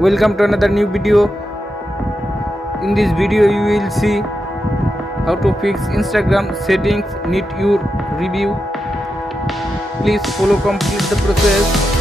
Welcome to another new video. In this video you will see how to fix Instagram settings need your review. Please follow complete the process.